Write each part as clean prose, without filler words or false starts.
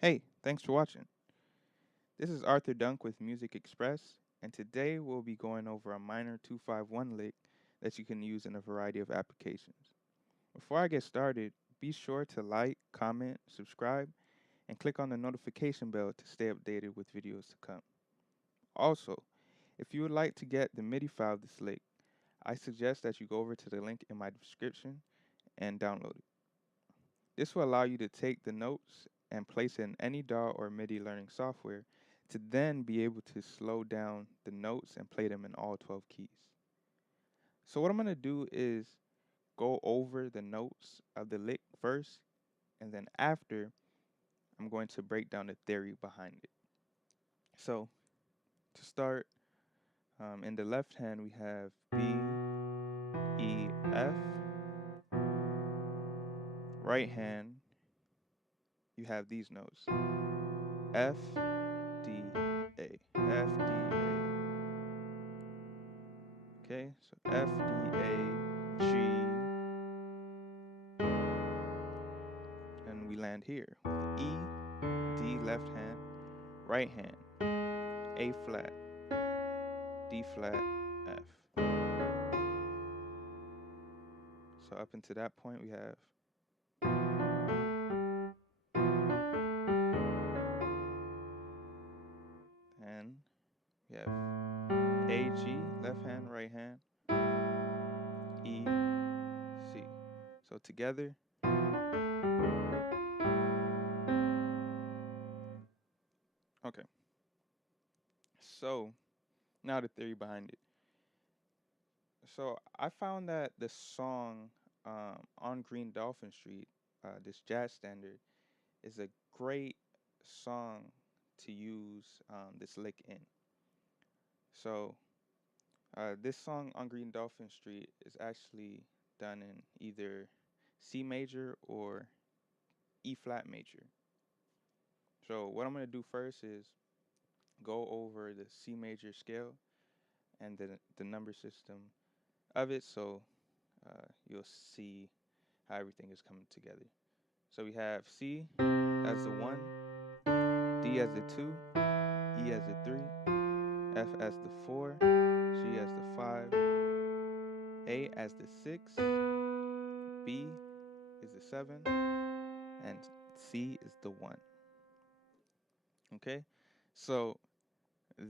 Hey, thanks for watching. This is Arthur Dunk with Musiq Express, and today we'll be going over a minor 251 lick that you can use in a variety of applications. Before I get started, be sure to like, comment, subscribe, and click on the notification bell to stay updated with videos to come. Also, if you would like to get the MIDI file of this lick, I suggest that you go over to the link in my description and download it. This will allow you to take the notes and place it in any DAW or MIDI learning software to then be able to slow down the notes and play them in all 12 keys. So what I'm going to do is go over the notes of the lick first, and then after, I'm going to break down the theory behind it. So to start, in the left hand we have B, E, F. Right hand, you have these notes: F, D, A, F, D, A. Okay, so F, D, A, G, and we land here with E, D left hand, right hand, A flat, D flat, F. So up until that point we have and we have A, G, left hand, right hand, E, C. So together, okay. So now the theory behind it. So I found that the song on Green Dolphin Street, this jazz standard, is a great song to use this lick in. So this song on Green Dolphin Street is actually done in either C major or E flat major. So what I'm going to do first is go over the C major scale and the number system of it, so you'll see how everything is coming together. So we have C as the 1, D as the 2, E as the 3, F as the 4, G as the 5, A as the 6, B is the 7, and C is the 1. Okay, so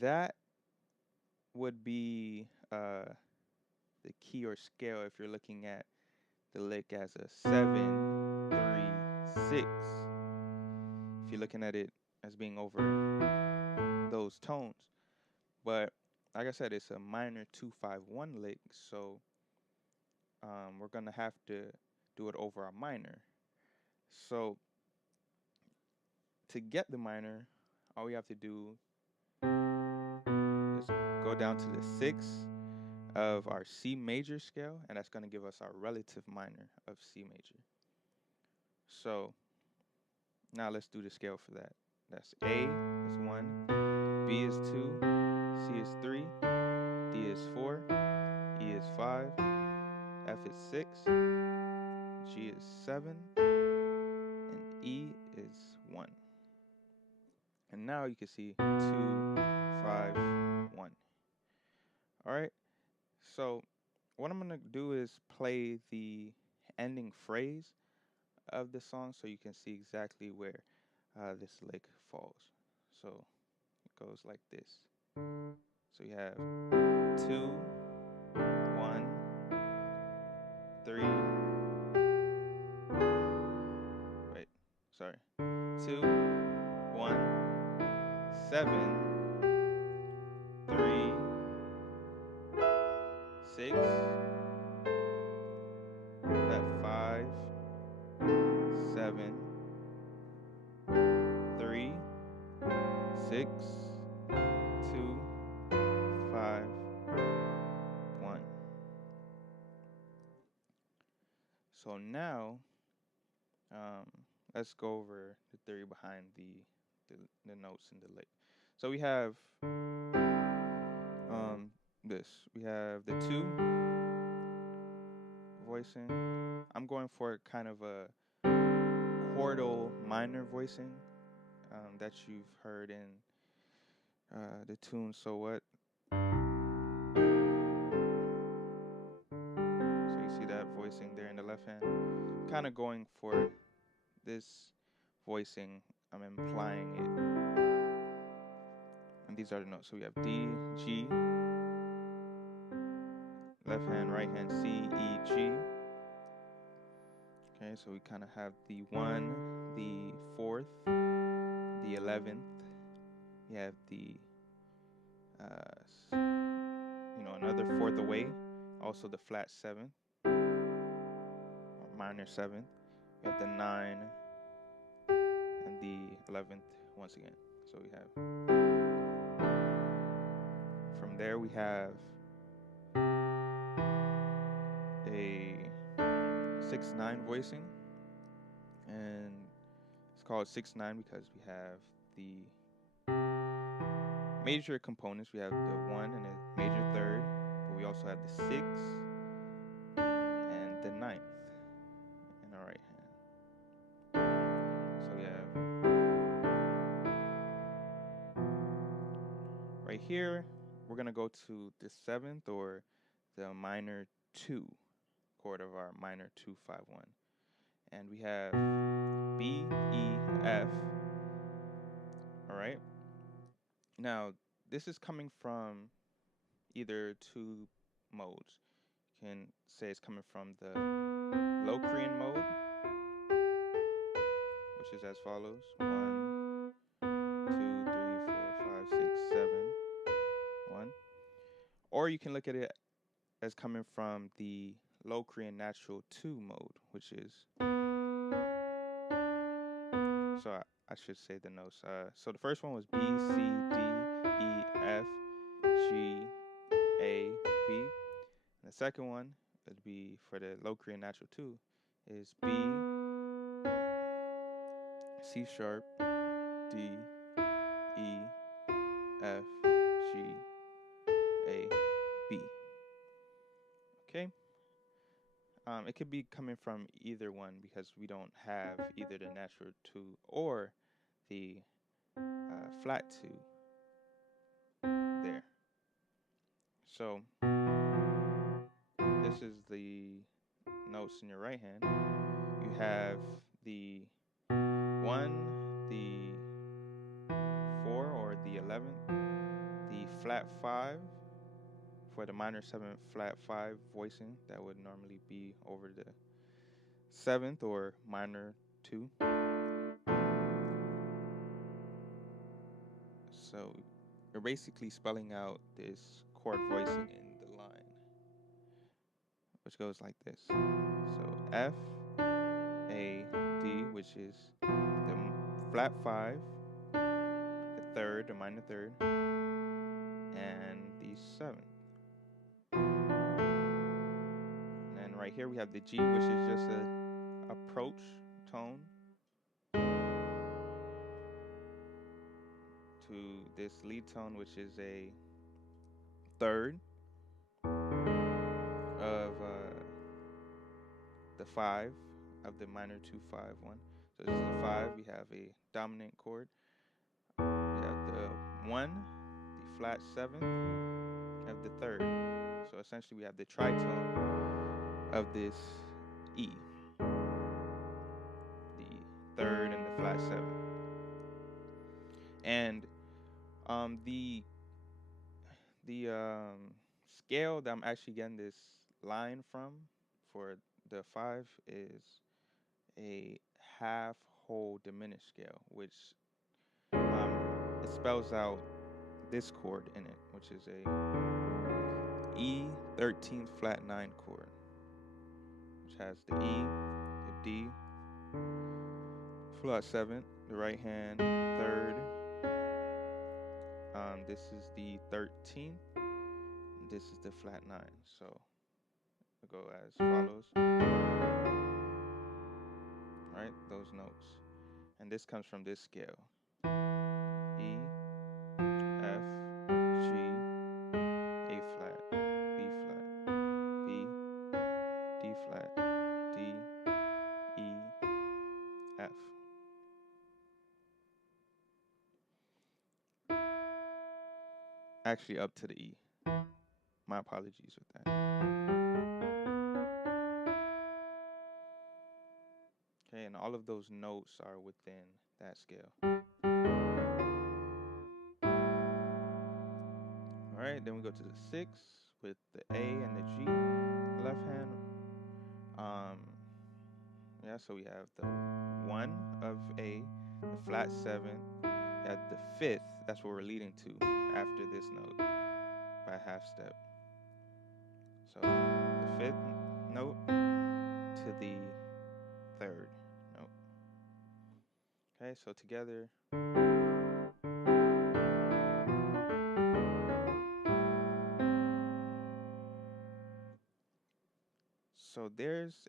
that would be the key or scale if you're looking at the lick as a 7, 3, 6. If you're looking at it as being over those tones. But like I said, it's a minor 251 lick, so we're gonna have to do it over a minor. So to get the minor, all we have to do is go down to the 6 of our C major scale, and that's gonna give us our relative minor of C major. So now let's do the scale for that. That's A is 1, B is 2, C is 3, D is 4, E is 5, F is 6, G is 7, and E is 1. And now you can see 2, 5, 1. All right. So what I'm gonna do is play the ending phrase of the song so you can see exactly where this lick falls. So it goes like this. So you have 2, 1, 3. Wait, sorry. 2, 1, 7, 3, 6, that 5, 7, 3, 6, 2, 5, 1. So now, let's go over the theory behind the notes in the lick. So we have this. We have the 2 voicing. I'm going for kind of a chordal minor voicing that you've heard in the tune So What. So you see that voicing there in the left hand. Kind of going for this voicing. I'm implying it. And these are the notes. So we have D, G, left hand, right hand, C, E, G. Okay, so we kind of have the 1, the 4th, the 11th. You have the, another 4th away. Also the flat 7th, or minor 7th. We have the 9 and the 11th once again. So we have, from there we have a 6/9 voicing, and it's called 6/9 because we have the major components. We have the 1 and a major 3rd, but we also have the 6 and the 9th in our right hand. So we have right here, we're gonna go to the 7th, or the minor 2 chord of our minor 2/5/1, and we have B, E, F. All right. Now this is coming from either 2 modes. You can say it's coming from the Locrian mode, which is as follows: 1, 2, 3, 4, 5, 6, 7, 1. Or you can look at it as coming from the Locrian natural 2 mode, which is, so I should say the notes. So the first one was B, C, D, E, F, G, A, B. And the second one would be for the Locrian natural 2 is B, C sharp, D, E, F, G, A, B. Okay. It could be coming from either one because we don't have either the natural 2 or the flat 2 there. So this is the notes in your right hand. You have the 1, the 4 or the 11th, the flat 5 for the minor 7 flat 5 voicing. That would normally be over the 7th or minor 2. So you're basically spelling out this chord voicing in the line, which goes like this. So F, A, D, which is the flat 5, the 3rd, the minor 3rd, and the 7th. And then right here we have the G, which is just a approach tone to this lead tone, which is a 3rd of the 5 of the minor 2/5/1. So this is the 5. We have a dominant chord. We have the 1, the flat 7th, we have the 3rd. So essentially we have the tritone of this E, the 3rd and the flat 7th. And the scale that I'm actually getting this line from for the 5 is a half whole diminished scale, which it spells out this chord in it, which is a E 13th flat 9 chord, which has the E, the D, flat 7th, the right hand 3rd. This is the 13th. This is the flat 9. So it'll go as follows. Right, those notes. And this comes from this scale: E, F, G, A flat, Actually, up to the E. My apologies with that. Okay, and all of those notes are within that scale. All right, then we go to the 6 with the A and the G, left hand. Yeah, so we have the 1 of A, the flat 7, at the 5th, that's what we're leading to after this note by half step. So the 5th note to the 3rd note. Okay, so together. So there's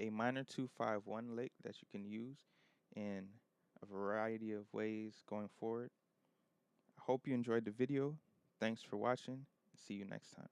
a minor 2-5-1 lick that you can use in a variety of ways going forward. I hope you enjoyed the video. Thanks for watching. See you next time.